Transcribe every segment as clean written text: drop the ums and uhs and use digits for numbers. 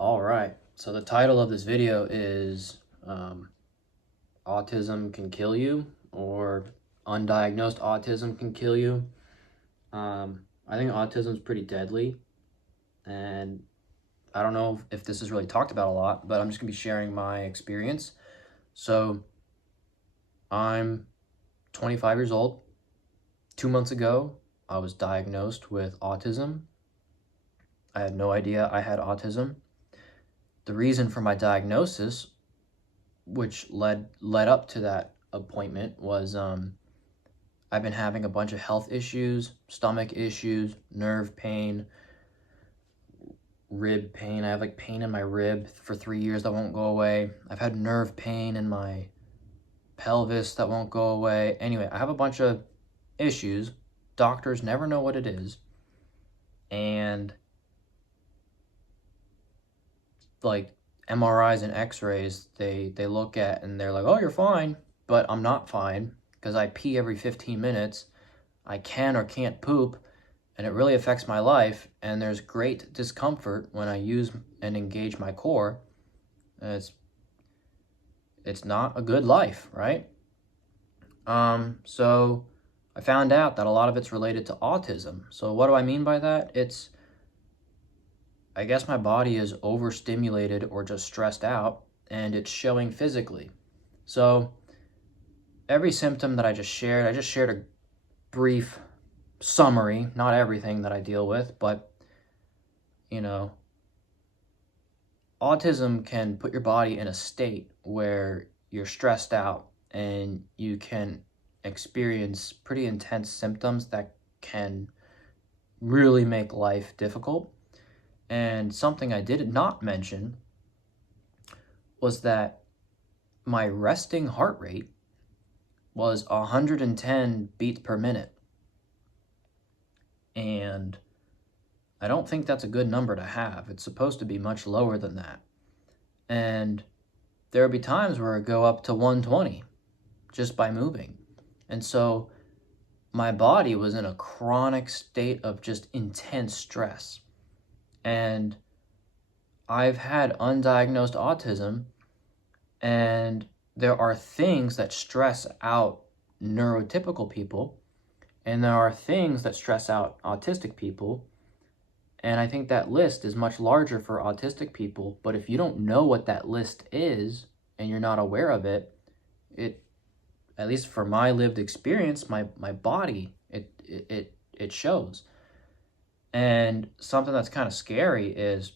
All right, so the title of this video is Autism Can Kill You, or Undiagnosed Autism Can Kill You. I think autism is pretty deadly, and I don't know if this is really talked about a lot, but I'm just gonna be sharing my experience. So I'm 25 years old. 2 months ago, I was diagnosed with autism. I had no idea I had autism. The reason for my diagnosis, which led up to that appointment, was I've been having a bunch of health issues, stomach issues, nerve pain, rib pain. I have like pain in my rib for 3 years that won't go away. I've had nerve pain in my pelvis that won't go away. Anyway, I have a bunch of issues. Doctors never know what it is. And like MRIs and x-rays, they look at and they're like, oh, you're fine. But I'm not fine because I pee every 15 minutes. I can or can't poop, and it really affects my life. And there's great discomfort when I use and engage my core. And it's not a good life, right? So I found out that a lot of it's related to autism. So what do I mean by that? I guess my body is overstimulated or just stressed out, and it's showing physically. So every symptom that I just shared a brief summary, not everything that I deal with, but autism can put your body in a state where you're stressed out and you can experience pretty intense symptoms that can really make life difficult. And something I did not mention was that my resting heart rate was 110 beats per minute. And I don't think that's a good number to have. It's supposed to be much lower than that. And there will be times where I go up to 120 just by moving. And so my body was in a chronic state of just intense stress. And I've had undiagnosed autism, and there are things that stress out neurotypical people, and there are things that stress out autistic people. And I think that list is much larger for autistic people. But if you don't know what that list is and you're not aware of it, at least for my lived experience, my body, it shows. And something that's kind of scary is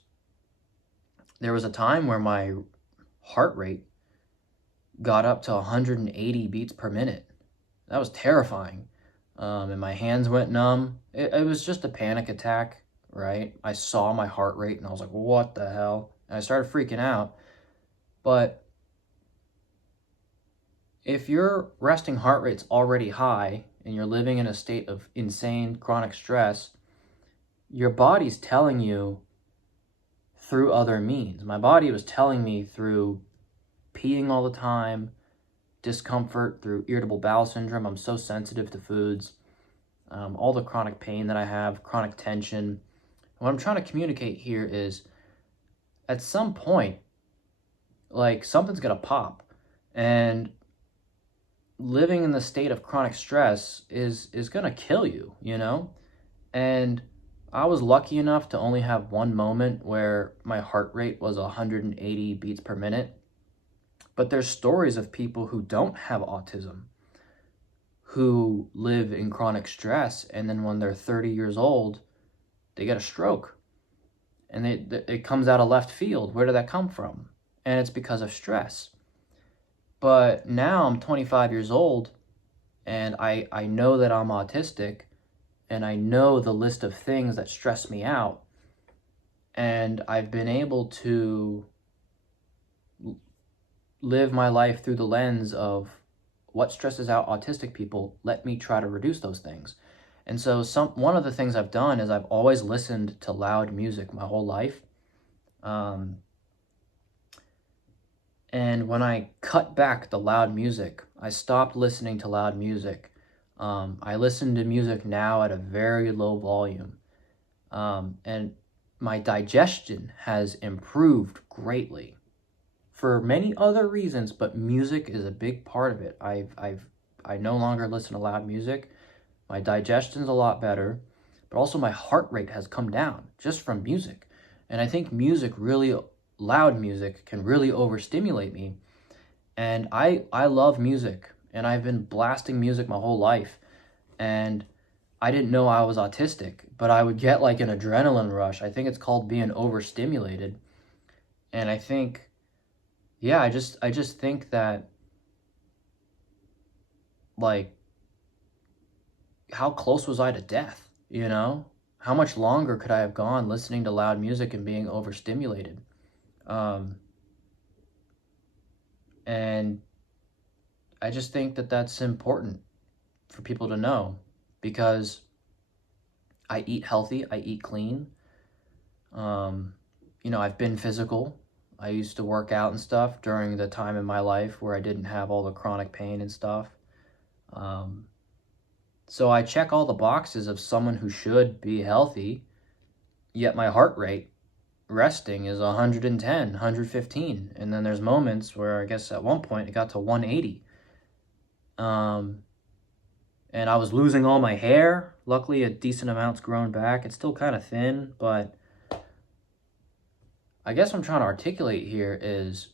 there was a time where my heart rate got up to 180 beats per minute. That was terrifying. And my hands went numb. It was just a panic attack, right? I saw my heart rate and I was like, what the hell? And I started freaking out. But if your resting heart rate's already high and you're living in a state of insane chronic stress, your body's telling you through other means. My body was telling me through peeing all the time, discomfort, through irritable bowel syndrome. I'm so sensitive to foods, all the chronic pain that I have, chronic tension. What I'm trying to communicate here is at some point, like, something's gonna pop, and living in the state of chronic stress is gonna kill you, And I was lucky enough to only have one moment where my heart rate was 180 beats per minute. But there's stories of people who don't have autism, who live in chronic stress, and then when they're 30 years old, they get a stroke. And it comes out of left field. Where did that come from? And it's because of stress. But now I'm 25 years old, and I know that I'm autistic, and I know the list of things that stress me out. And I've been able to live my life through the lens of what stresses out autistic people. Let me try to reduce those things. And so one of the things I've done is I've always listened to loud music my whole life. And when I cut back the loud music, I stopped listening to loud music. I listen to music now at a very low volume. And my digestion has improved greatly for many other reasons, but music is a big part of it. I no longer listen to loud music. My digestion's a lot better, but also my heart rate has come down just from music. And I think loud music can really overstimulate me. And I love music, and I've been blasting music my whole life. And I didn't know I was autistic, but I would get like an adrenaline rush. I think it's called being overstimulated. And I think, yeah, I just think that, like, how close was I to death, you know? How much longer could I have gone listening to loud music and being overstimulated? Um, and I just think that that's important for people to know, because I eat healthy, I eat clean. Um, I've been physical. I used to work out and stuff during the time in my life where I didn't have all the chronic pain and stuff. Um, so I check all the boxes of someone who should be healthy, yet my heart rate resting is 110, 115. And then there's moments where I guess at one point it got to 180. Um, and I was losing all my hair. Luckily, a decent amount's grown back. It's still kind of thin, but I guess what I'm trying to articulate here is,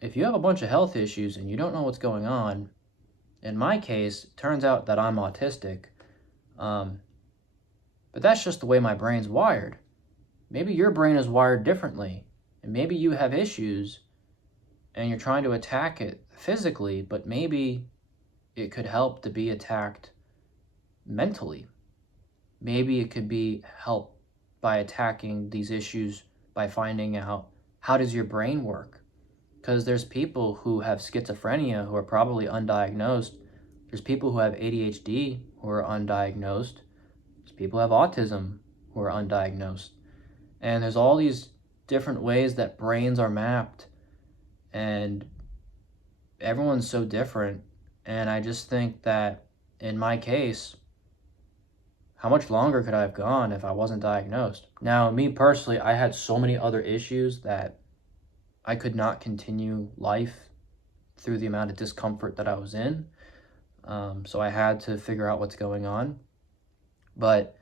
if you have a bunch of health issues and you don't know what's going on, in my case, it turns out that I'm autistic. Um, but that's just the way my brain's wired. Maybe your brain is wired differently, and maybe you have issues and you're trying to attack it physically, but maybe it could help to be attacked mentally. Maybe it could be helped by attacking these issues by finding out, how does your brain work? Because there's people who have schizophrenia who are probably undiagnosed. There's people who have ADHD who are undiagnosed. There's people who have autism who are undiagnosed. And there's all these different ways that brains are mapped, and everyone's so different. And I just think that in my case, how much longer could I have gone if I wasn't diagnosed? Now, me personally, I had so many other issues that I could not continue life through the amount of discomfort that I was in. So I had to figure out what's going on. But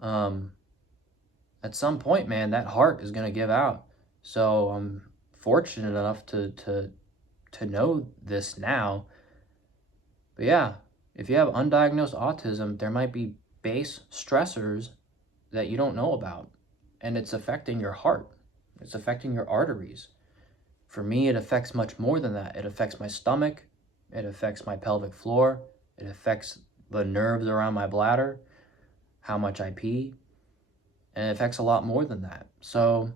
at some point, man, that heart is going to give out. So I'm fortunate enough to know this now. But yeah, if you have undiagnosed autism, there might be base stressors that you don't know about, and it's affecting your heart. It's affecting your arteries. For me, it affects much more than that. It affects my stomach. It affects my pelvic floor. It affects the nerves around my bladder, how much I pee, and it affects a lot more than that. So,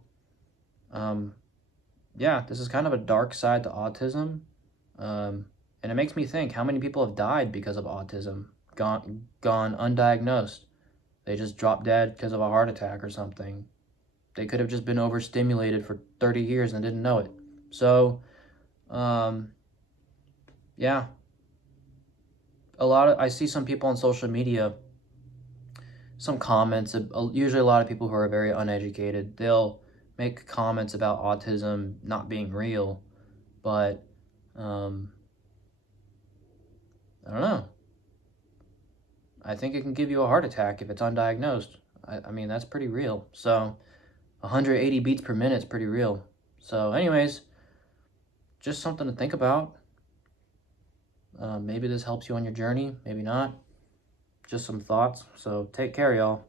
yeah, this is kind of a dark side to autism. And it makes me think, how many people have died because of autism, gone undiagnosed? They just dropped dead because of a heart attack or something. They could have just been overstimulated for 30 years and didn't know it. So, yeah, I see some people on social media, some comments, usually a lot of people who are very uneducated, they'll make comments about autism not being real, but, I don't know. I think it can give you a heart attack if it's undiagnosed. I mean, that's pretty real. So 180 beats per minute is pretty real. So anyways, just something to think about. Maybe this helps you on your journey, maybe not. Just some thoughts. So take care, y'all.